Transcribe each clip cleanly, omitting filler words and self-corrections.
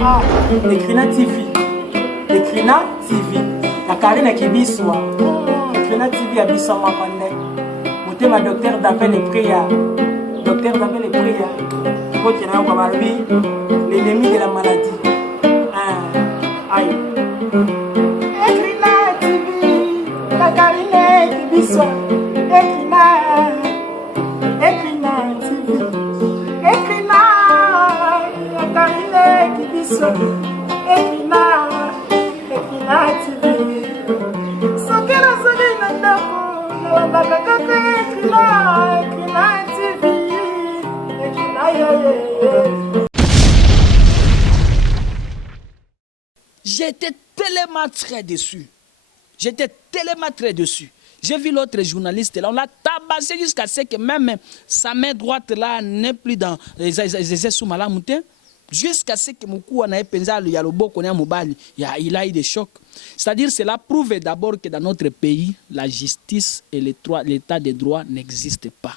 Ah, Ekrina TV. Ekrina TV. La Karine Kibiswa. Ekrina TV a Biswa Makande. Motema docteur d'appel et prière. Docteur d'appel et prière. L'ennemi de la maladie. Aïe. Ekrina TV. La Karine Kibiswa. Ekrina TV. Ekrina. La Karine Kibiswa. Ekrina TV. Sokela zoli na ndako. Na kaka Ekrina TV. J'étais tellement très déçu. J'ai vu l'autre journaliste là, on l'a tabassé jusqu'à ce que même sa main droite là n'est plus dans les sous malamouté. Jusqu'à ce que Moukou a pensé il y a le beau qu'on a mobile, il a eu des chocs. C'est-à-dire cela prouve d'abord que dans notre pays, la justice et l'état de droit n'existent pas.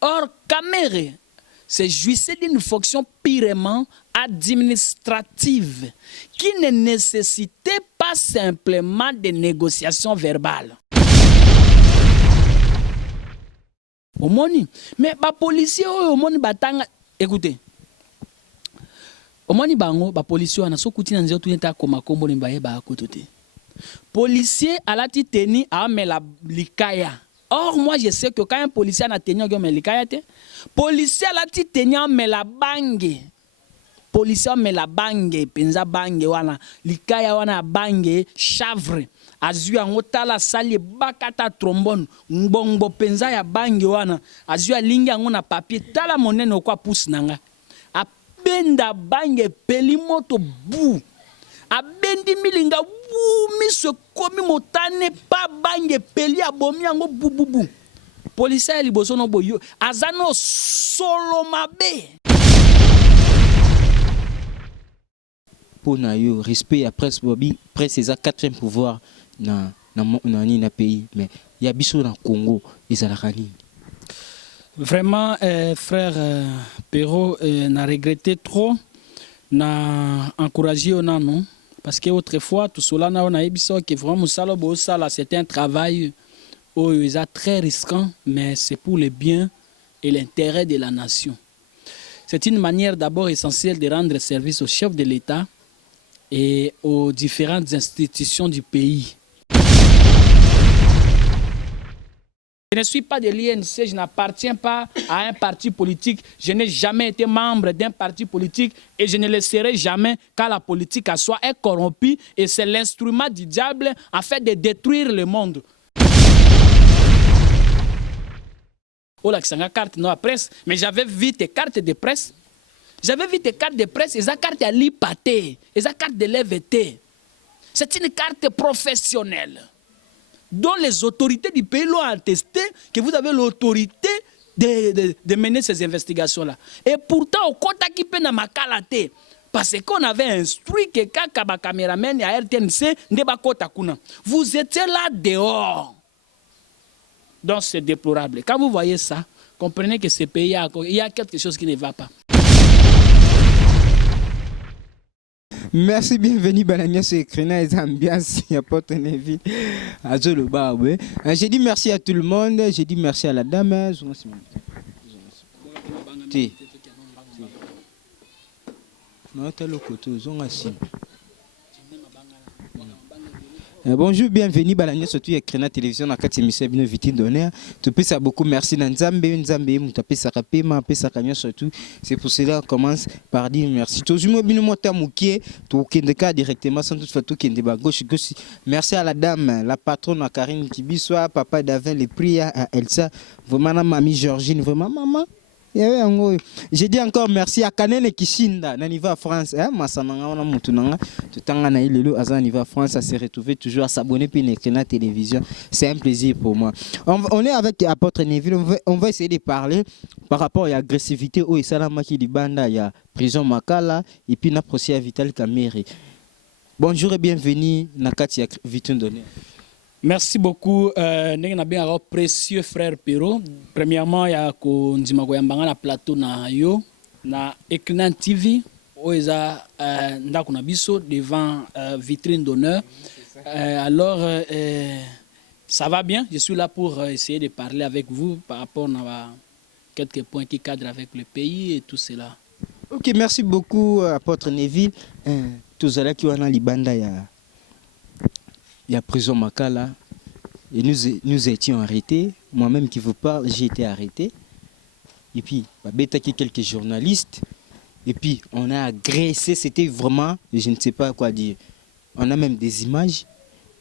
Or, Kamere se jouissait d'une fonction purement administrative qui ne nécessitait pas simplement des négociations verbales. Omoni, mais les policiers, omoni batanga, écoutez, omoni bango, les policiers, na sokuti na nzeo tuneta koma kombo ni baye ba kotote. Policier à la titeni a me la likaya. Or, moi, je sais que quand un policier a tenu un melikayate, policier a tenu un melabange. Policier a melabange, penza bange, wana, likaya wana bange, chavre. Azui en otala sali bakata trombone, mbongo penza ya bange wana. Azui lingi ngona papier, tala monene kwa pousse nanga. A benda bange pelimoto bou. A bendi milinga mi se komi motane pa bange peli abomi yango bububu. Policier liboso no boyo azano solo mabe. Pour na yo respect à presse bobi presse c'est quatrième pouvoir na pays mais il y a biso na Congo ezalaka nini? Vraiment frère Perrault n'a regretté trop n'a encouragé on non. Parce qu'autrefois, tout cela, on a dit que vraiment, c'est un travail très risquant, mais c'est pour le bien et l'intérêt de la nation. C'est une manière d'abord essentielle de rendre service au chef de l'État et aux différentes institutions du pays. Je ne suis pas de l'INC, je n'appartiens pas à un parti politique, je n'ai jamais été membre d'un parti politique et je ne le serai jamais car la politique à soi est corrompue et c'est l'instrument du diable en fait de détruire le monde. Oh là, c'est une carte de presse, mais j'avais vu tes cartes de presse. J'avais vu tes cartes de presse, et ça carte à l'IPAT, et ça carte de l'EVT. C'est une carte professionnelle dont les autorités du pays l'ont attesté que vous avez l'autorité de mener ces investigations-là. Et pourtant, au Kota qui peut n'a kalate, parce qu'on avait instruit que quand caméraman à RTNC n'eba Kota kuna, vous étiez là dehors. Donc c'est déplorable. Quand vous voyez ça, comprenez que ce pays, il y a quelque chose qui ne va pas. Merci, bienvenue, Banania, c'est Ekrina et Zambias, il n'y a pas de neville. J'ai dit merci à tout le monde, j'ai dit merci à la dame. Bonjour, bienvenue, Balania, surtout Ekrina Télévision, à 4 émissions, bien vite d'honneur. Tu peux ça beaucoup, merci, Nzambe, Moutapé Sarapema, Pesakanya, surtout. C'est pour cela qu'on commence par dire merci. Toujours, bien, monter à Moukié, tout Kendeka directement, sans toute façon, Kendeba gauche. Merci à la dame, la patronne, à Karine Kibiswa, papa Davin, les prières à Elsa, vraiment, mamie Georgine, vraiment, maman. J'ai dit encore merci à Kanene Kishinda, Naniva France, Massananga, Moutunanga, Tutanga Naïlelo, Azaniva France, à se retrouver toujours à s'abonner pour Ekrina Télévision. C'est un plaisir pour moi. On est avec Apôtre Neville, on va essayer de parler par rapport à l'agressivité au Isalamaki di Banda, il y a prison Makala, et puis Naprosia Vital Kamere. Bonjour et bienvenue, Nakatia Vitun Donné. Merci beaucoup, précieux frère Pero. Premièrement, il y a un plateau na yo na Ecrina TV oeza ndako na biso devant vitrine d'honneur. Alors ça va bien, je suis là pour essayer de parler avec vous par rapport à quelques points qui cadrent avec le pays et tout cela. Ok, merci beaucoup, apôtre Neville. Tous ceux qui ont dans Libanda, il y a prison Makala. Et nous étions arrêtés. Moi-même qui vous parle, j'ai été arrêté. Et puis, quelques journalistes. Et puis, on a agressé. C'était vraiment, je ne sais pas quoi dire. On a même des images.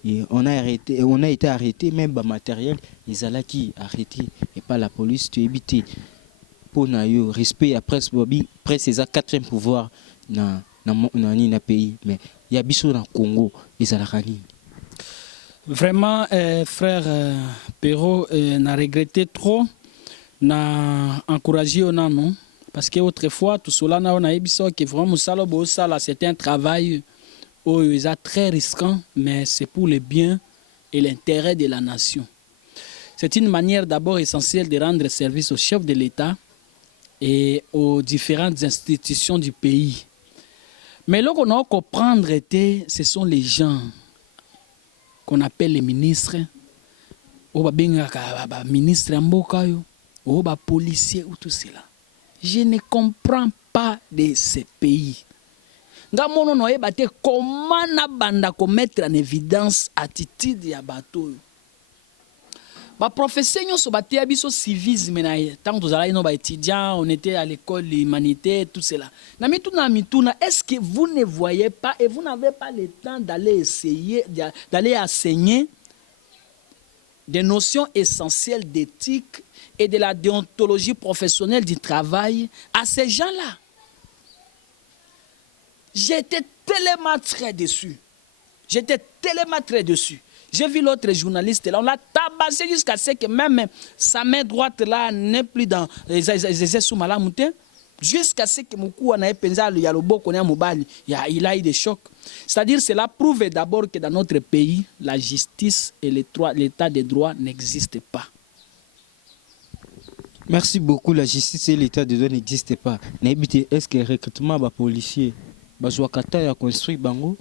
Et on a été arrêté, même le matériel. Les ala qui arrêté et pas la police, tu es évité. Pour le respect après c'est ça quatrième pouvoir dans le pays. Mais il y a biso dans le Congo, les Alakani. Vraiment, frère Pero, n'a regretté trop, n'a encouragé non, parce qu'autrefois tout cela on a dit que vraiment ça c'était un travail très risquant, mais c'est pour le bien et l'intérêt de la nation. C'est une manière d'abord essentielle de rendre service au chef de l'État et aux différentes institutions du pays. Mais là qu'on a comprendre, ce sont les gens qu'on appelle les ministres, ou ministres ou policiers ou tout cela. Je ne comprends pas de ces pays. Comment na banda ko mettre en évidence attitude ya bato. Ba professeur nyo so baté biso civisme na tant que nous ba étudiants, on était à l'école l'humanité tout cela. Na mituna est-ce que vous ne voyez pas et vous n'avez pas le temps d'aller essayer d'aller enseigner des notions essentielles d'éthique et de la déontologie professionnelle du travail à ces gens-là? J'étais tellement très déçu. J'ai vu l'autre journaliste là, on l'a tabassé jusqu'à ce que même sa main droite là n'est plus dans les sous malamouté. Jusqu'à ce que Moukou anaye penza le yalobo connaît mobile, il a eu des chocs. C'est-à-dire cela prouve d'abord que dans notre pays, la justice et l'état de droit n'existent pas. Merci beaucoup, la justice et l'état de droit n'existent pas. Est-ce que le recrutement des policiers a construit Bango?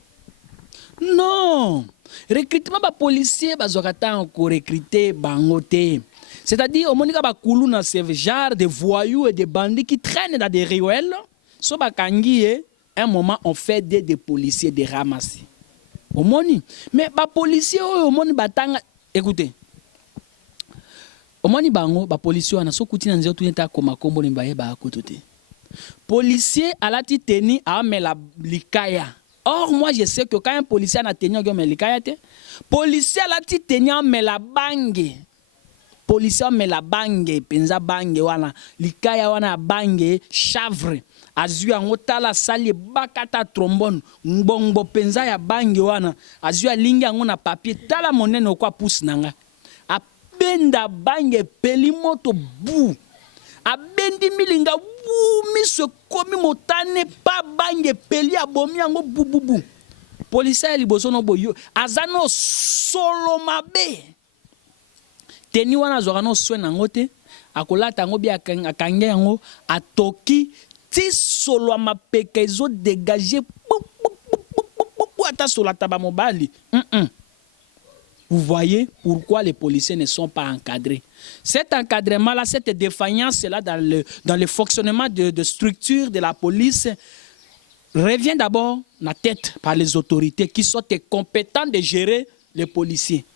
Non, recrutement des policiers a recruté Bango. C'est-à-dire, au Monika Bakoulou, dans ce genre de voyous et de bandits qui traînent dans des ruelles, so bakangi, un moment, on fait des policiers de ramasser. Au Moni. Mais les policiers, au Moni Batanga, écoutez, au Moni Bango, les policiers, on a so kuti nanzio tout n'eta comme combo n'imbaye ba kotote. Policier à la titeni a mais la likaya. Or, moi, je sais que quand un policier a tenu a mais likaya te, policier à la titeni a mais la bangue. Policier mais la bangue, penza bangue wana, likaya wana bangue, chavre. Azua ngotala sali bakata trombone, mbongo penza ya bangue wana, azua lingi ngona papier, tala monene kwa pousse nanga. A benda bangue pelimoto bou. A bendi milinga wou miso komi motane pa bangue peli abomi yango bou. Policier liboso no boyo, azano solo mabe. Teni wana zorano soin nango te akolata ngo bi akange yango atoki ti solo mapeka ezo dégager ata solo taba mobali. Vous voyez pourquoi les policiers ne sont pas encadrés. Cet encadrement-là, cette défaillance-là dans le fonctionnement de structure de la police revient d'abord la tête par les autorités qui sont compétentes de gérer les policiers.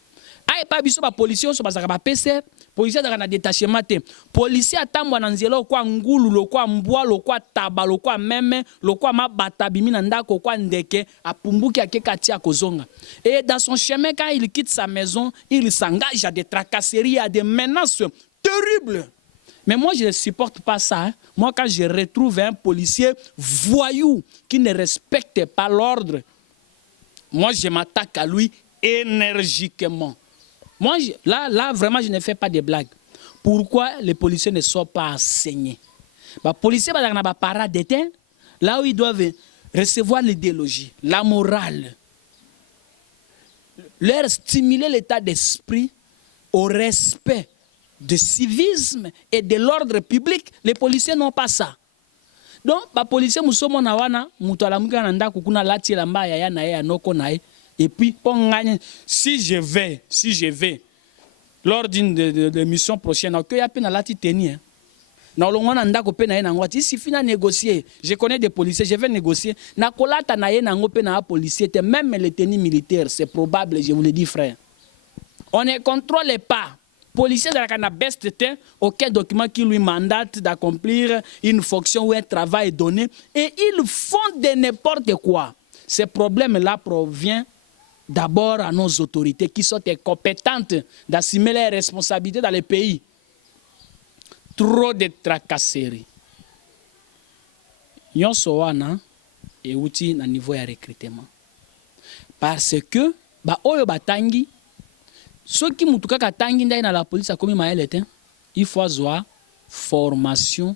Ah, et pas biso ba policiers so bazaka ba PCR, policiers dans na détachement te. Policier atambwa na nzela kwa ngulu lokwa mbwa lokwa taba lokwa meme lokwa mabata bimi na ndako kwa ndeke apumbuki akekati akozonga. Et dans son chemin quand il quitte sa maison, il s'engage à des tracasseries, à des menaces terribles. Mais moi je ne supporte pas ça. Hein. Moi quand je retrouve un policier voyou qui ne respecte pas l'ordre, moi je m'attaque à lui énergiquement. Moi, là, vraiment, je ne fais pas de blagues. Pourquoi les policiers ne sont pas enseignés? Les policiers sont dans la parade d'éteint, là où ils doivent recevoir l'idéologie, la morale. leur stimuler l'état d'esprit au respect du civisme et de l'ordre public. Les policiers n'ont pas ça. Donc, les policiers, et puis, si je vais, lors d'une émission prochaine, il suffit de négocier. Je connais des policiers, je vais négocier. Même les tenues militaires, c'est probable, je vous le dis, frère. On ne contrôle pas. Policier de la best, aucun document qui lui mandate d'accomplir une fonction ou un travail donné. Et ils font de n'importe quoi. Ce problème-là provient d'abord à nos autorités qui sont incompétentes d'assumer les responsabilités dans le pays. Trop de tracasseries. Yon soana et outil na niveau de recrutement. Parce que ba oyo batangi ceux qui mutuka katangi ndai na la police a commis maël il faut avoir formation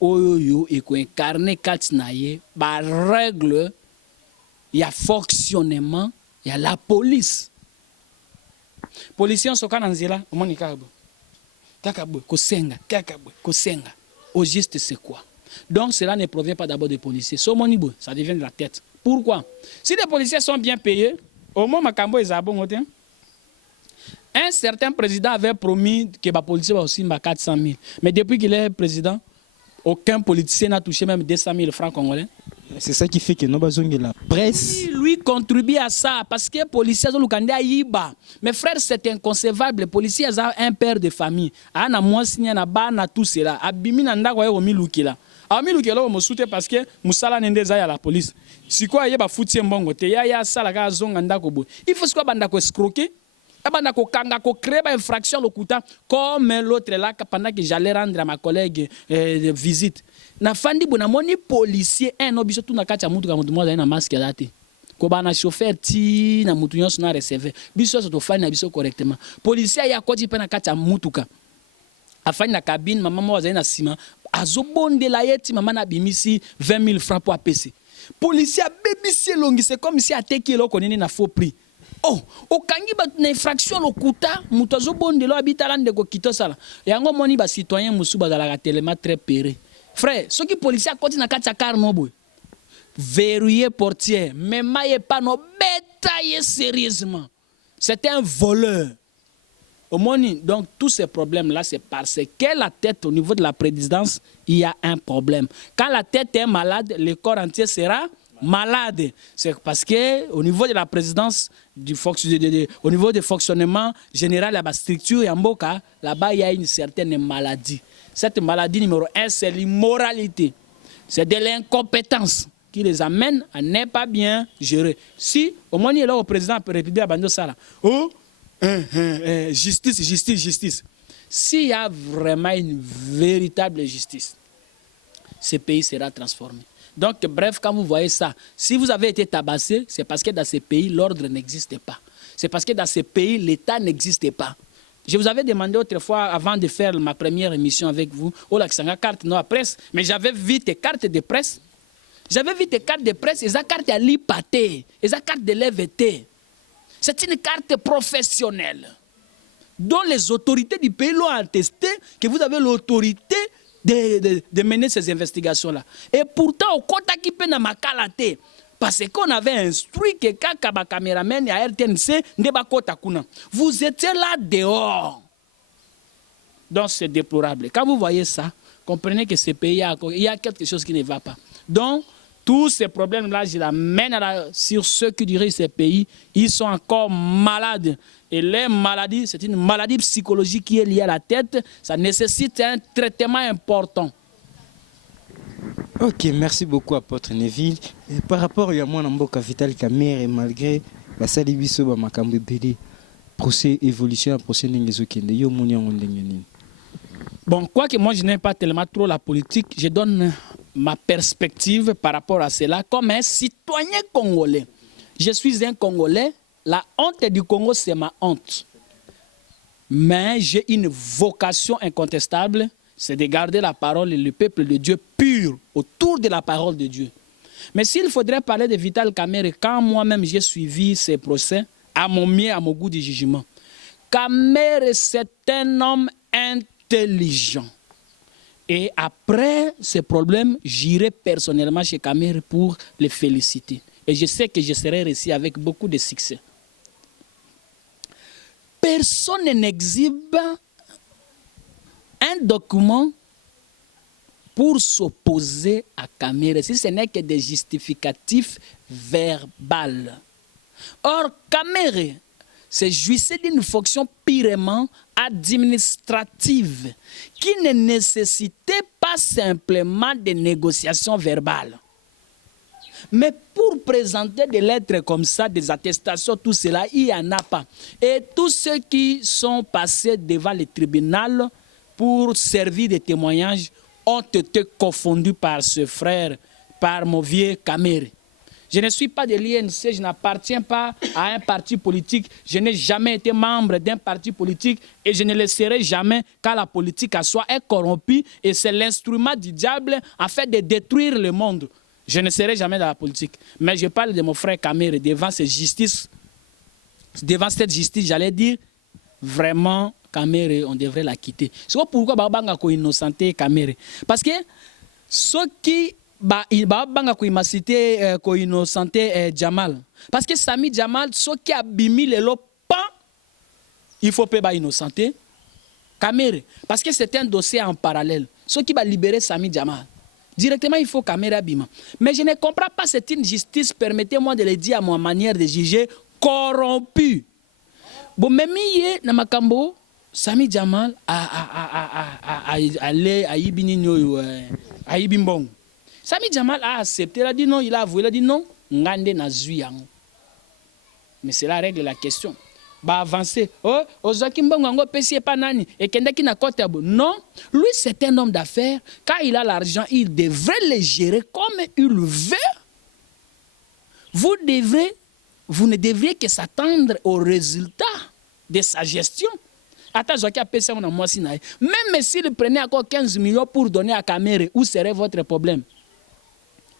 oyo et ko incarner katnaye ba règle ya fonctionnement ya la police. Policiers sont quand nzela omoni kabo. Kakabwe kosenga, kakabwe kosenga. Au juste c'est quoi? Donc cela ne provient pas d'abord des policiers. Somonibo, ça devient de la tête. Pourquoi? Si les policiers sont bien payés, au moins makambo ezabongote. Un certain président avait promis que les policiers vont aussi 400 000. Mais depuis qu'il est président, aucun politicien n'a touché même 200 000 francs congolais. C'est ça qui fait que nous avons la presse. Lui contribue à ça parce que les policiers ont le Yiba. Mes frères, c'est inconcevable. Les policiers ont un père de famille. Ana moi signé na ba na tout cela. Abimi na ndako yo milukila. Ami lukela mo soute parce que musala nende za ya la police. Si quoi yeba fouti mbongo te ya sala ka zonga ndako bo. Il faut quoi banda ko escroquer. Abanda ko kanga ko créer ba infraction lokuta comme l'autre là pendant que j'allais rendre à ma collègue visite. Na fandi bona moni policier un obiso tout na kati ya mutu ka mutu mo na masque date. Ko ba na chauffeur ti na mutu nyonso na recevoir. Biso so to fani na biso correctement. Policier ya koti pe na kati ya mutuka. Afani na cabine maman mo za na sima azobonde la yeti maman na bimisi 20 000 francs pour APC. Policier bébisi longi c'est comme si ateki lo konini na faux prix. Oh, okangi ba na infraction lokuta mutu azobonde lo habitala ndeko kitosala. Yango moni ba citoyen musu bazala ka tellement très péré. Frère, ceux qui policiers à côté na katia car no boy. Verrouiller portière, mais maille pas no bétailler sérieusement. C'est un voleur. Au moins, donc tous ces problèmes-là, c'est parce que la tête au niveau de la présidence, il y a un problème. Quand la tête est malade, le corps entier sera malade. C'est parce que au niveau de la présidence, au niveau du fonctionnement général de la structure Yamboka, là-bas il y a une certaine maladie. Cette maladie numéro 1, c'est l'immoralité. C'est de l'incompétence qui les amène à ne pas bien gérer. Si au moins il est là au président de la République Abando Sala, oh, justice. S'il y a vraiment une véritable justice, ce pays sera transformé. Donc, bref, quand vous voyez ça, si vous avez été tabassé, c'est parce que dans ce pays, l'ordre n'existe pas. C'est parce que dans ce pays, l'État n'existe pas. Je vous avais demandé autrefois, avant de faire ma première émission avec vous, oh la carte non à presse, mais j'avais vu tes cartes de presse. J'avais vu tes cartes de presse, et ça carte à l'IPAT, et ça carte de l'EVT. C'est une carte professionnelle dont les autorités du pays l'ont attesté que vous avez l'autorité de mener ces investigations-là. Et pourtant, au Kota qui peut na makalate, parce qu'on avait instruit que quand caméraman à RTNC, vous étiez là dehors. Donc c'est déplorable. Quand vous voyez ça, comprenez que ce pays, il y a quelque chose qui ne va pas. Donc, tous ces problèmes-là, je l'amène sur ceux qui dirigent ces pays. Ils sont encore malades. Et les maladies, c'est une maladie psychologique qui est liée à la tête. Ça nécessite un traitement important. Ok, merci beaucoup, Apôtre Neville. Et par rapport à moi, Namboka Vital Kamere, malgré la salibiso, Makambe Bede, procès évolution, procès Nengezokende, yo mounia ondengeni. Bon, quoi que moi, je n'aime pas tellement trop la politique, je donne ma perspective par rapport à cela comme un citoyen congolais. Je suis un Congolais. La honte du Congo, c'est ma honte. Mais j'ai une vocation incontestable, c'est de garder la parole et le peuple de Dieu pur autour de la parole de Dieu. Mais s'il faudrait parler de Vital Kamere, quand moi-même j'ai suivi ces procès, à mon mieux, à mon goût du jugement. Kamere, c'est un homme intelligent. Et après ces problèmes, j'irai personnellement chez Kamere pour les féliciter. Et je sais que je serai réussi avec beaucoup de succès. Personne n'exhibe un document pour s'opposer à Kamere, si ce n'est que des justificatifs verbaux. Or, Kamere se jouissait d'une fonction purement administrative qui ne nécessitait pas simplement des négociations verbales. Mais pour présenter des lettres comme ça, des attestations, tout cela, il n'y en a pas. Et tous ceux qui sont passés devant le tribunal pour servir de témoignages ont été confondus par ce frère, par mon vieux Kamere. Je ne suis pas de l'INC, je n'appartiens pas à un parti politique, je n'ai jamais été membre d'un parti politique et je ne le serai jamais car la politique à soi est corrompue et c'est l'instrument du diable afin de détruire le monde. Je ne serai jamais dans la politique. Mais je parle de mon frère Kamere devant cette justice, j'allais dire, vraiment, Kamere, on devrait la quitter. C'est pourquoi Babanga ko innocenté Kamere. Parce que ceux qui Babanga ko cité ko innocenté Jamal. Parce que Sami Jamal, ceux qui a bimi le lopan, il faut pas innocenté Kamere. Parce que c'est un dossier en parallèle. Ceux qui va libérer Sami Jamal. Directement, il faut Kamere Bima. Mais je ne comprends pas, c'est une justice, permettez-moi de le dire à ma manière de juger, corrompue. Bon, même hier, dans ma cambo, Sami Jamal a Ibimbong. Sami Jamal a accepté, il a dit non, il a avoué, il a dit non, Ngande na Zuyang. Mais c'est la règle de la question. Bah avancer. Oh, Ozaki Mbongo Pessi pas nani et Kendaki na Kotabo. Non, lui c'est un homme d'affaires. Quand il a l'argent, il devrait le gérer comme il le veut. Vous ne devriez que s'attendre au résultat de sa gestion. Attends, Zoki a payé ça mon mois Sinaï. Même s'il prenait encore 15 millions pour donner à Kamere, où serait votre problème?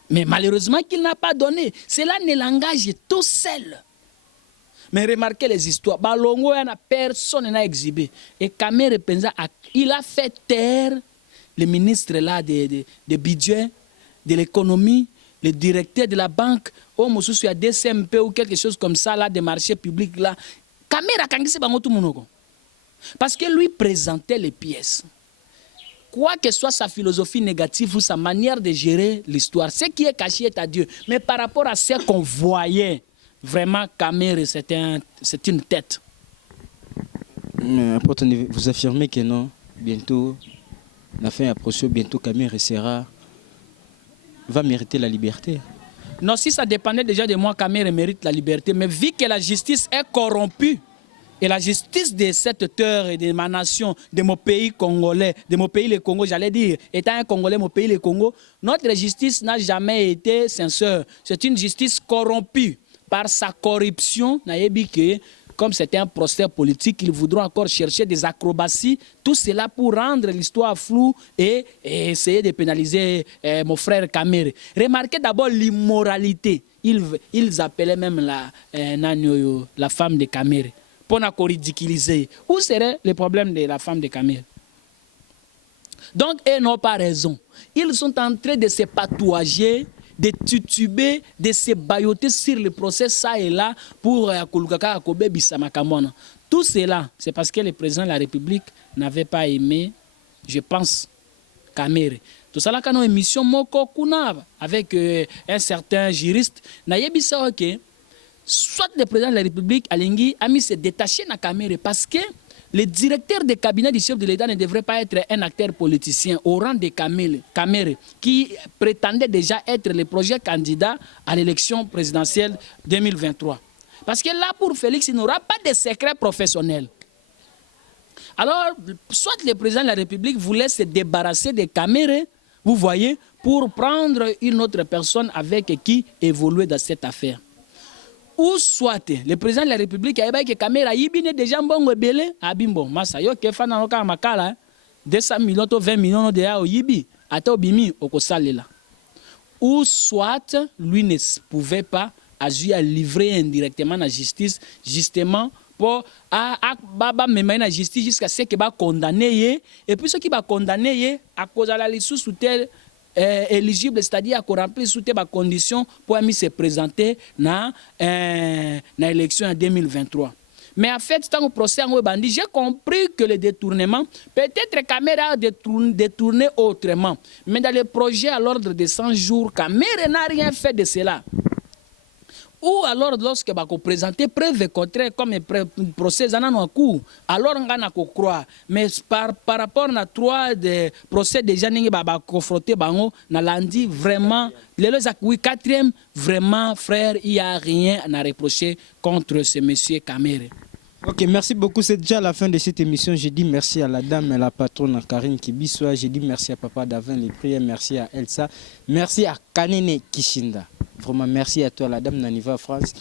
Mais malheureusement qu'il n'a pas donné. Cela ne l'engage tout seul. Mais remarquez les histoires. Balongo, personne n'a exhibé. Et Kamere Penza, il a fait taire le ministre là de budget, de l'économie, le directeur de la banque, au Moussou, à DCMP ou quelque chose comme ça, là, des marchés publics là. Kamere a kangisi bango tout monoko. Parce que lui présentait les pièces. Quoi que soit sa philosophie négative ou sa manière de gérer l'histoire, ce qui est caché est à Dieu. Mais par rapport à ce qu'on voyait, vraiment, Kamere, c'est une tête. Mais vous affirmez que non, bientôt, la fin approche, bientôt Kamere va mériter la liberté. Non, si ça dépendait déjà de moi, Kamere mérite la liberté. Mais vu que la justice est corrompue, et la justice de cette terre et de ma nation, de mon pays congolais, de mon pays le Congo, j'allais dire, étant un Congolais, mon pays le Congo, notre justice n'a jamais été sincère. C'est une justice corrompue par sa corruption. Comme c'était un procès politique, ils voudront encore chercher des acrobaties, tout cela pour rendre l'histoire floue et essayer de pénaliser mon frère Kamere. Remarquez d'abord l'immoralité. Ils appelaient même la femme de Kamere. Pour nous ridiculiser. Où serait le problème de la femme de Kamere? Donc, ils n'ont pas raison. Ils sont en train de se patouager, de tituber, de se bailloter sur le procès ça et là pour Kolukaka Akobe Bisamakamona. Tout cela, c'est parce que le président de la République n'avait pas aimé, je pense, Kamere. Tout ça là, quand on a une émission Moko Kunava avec un certain juriste, Nayebisa ok. Soit le président de la République, Alingui, a mis se détacher de Kamere parce que le directeur de cabinet du chef de l'État ne devrait pas être un acteur politicien au rang de Kamere, qui prétendait déjà être le projet candidat à l'élection présidentielle 2023. Parce que là, pour Félix, il n'aura pas de secret professionnel. Alors, soit le président de la République voulait se débarrasser de Kamere, vous voyez, pour prendre une autre personne avec qui évoluer dans cette affaire. Ou soit le président de la République a dit que Kamere yibine déjà mbongo belé abimbo masa yo ke fana no ka makala 200 millions to 20 millions de ya yibi ata obimi okosalela. Ou soit lui ne pouvait pas a dû livrer indirectement la justice, justement, pour même la justice jusqu'à ce qu'il va condamner. Et puis, ce qui va condamner, à cause de la licence sous tel éligible, c'est-à-dire à remplir toutes les conditions pour se présenter dans l'élection en 2023. Mais en fait, dans le procès en bandit, j'ai compris que le détournement, peut-être Caméra a détourné autrement. Mais dans le projet à l'ordre de 100 jours, Caméra n'a rien fait de cela. Ou alors, lorsque vous présentez preuve contraire comme procès en cours, alors on va croire. Mais par rapport à trois procès déjà confrontés, on a dit vraiment, oui, quatrième, vraiment, frère, il n'y a rien à reprocher contre ce monsieur Kamere. Ok, merci beaucoup. C'est déjà la fin de cette émission. J'ai dit merci à la dame et la patronne Karine Kibiswa. J'ai dit merci à Papa Davin les prières. Merci à Elsa. Merci à Kanene Kishinda. Vraiment, merci à toi, la dame Naniva France.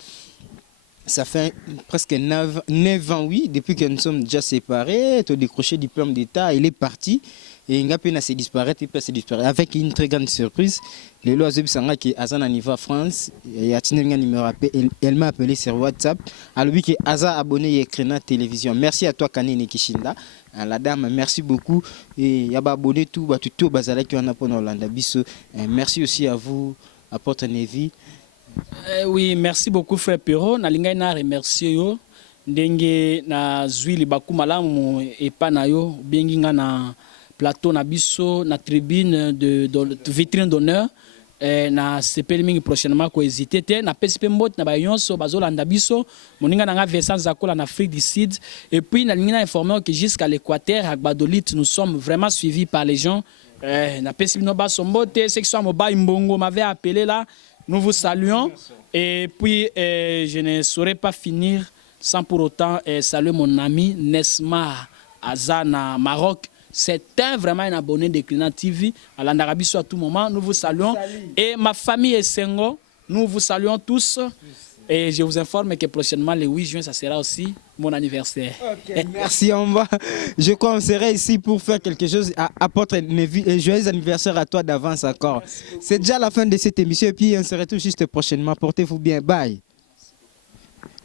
Ça fait presque 9 ans, oui, depuis que nous sommes déjà séparés. Tu as décroché le diplôme d'État, il est parti. Et il a s'est disparaître, il peut se disparaître. Avec une très grande surprise, le loi Zebsanga qui est Aza Naniva France, elle m'a appelé sur WhatsApp. Alors, oui, que Aza abonné à Krena Télévision. Merci à toi, Kanine Kishinda. La dame, merci beaucoup. Et il y a abonné tout, tout, Bazala qui en a pour Hollande. Merci aussi à vous, apôtre Nevi. Oui, merci beaucoup, frère Perrault. Je na remercier yo. Ndenge na zwili bakumalamu epana yo bengi nga na plateau na biso na tribune de vitrine d'honneur na sepeli mingi prochainement ko hésiter te na PSP mbot na bayonso bazolanda biso moninga na nga Vincent Zakola na Afrique du Sud et puis na lingina informer que jusqu'à l'Équateur à Gbadolite nous sommes vraiment suivis par les gens na PSP no basombote ceux qui sont moba Mbongo m'avait appelé là. Nous vous saluons et puis je ne saurais pas finir sans pour autant saluer mon ami Nesma Azana Maroc. C'est vraiment un abonné de Krena TV à l'Arabie à tout moment. Nous vous saluons. Et ma famille est Sengo. Nous vous saluons tous. Et je vous informe que prochainement, le 8 juin, ça sera aussi mon anniversaire. Okay, merci, on va. Je crois qu'on serait ici pour faire quelque chose. Apporte un joyeux anniversaire à toi d'avance encore. C'est déjà la fin de cette émission et puis on se retrouve juste prochainement. Portez-vous bien. Bye.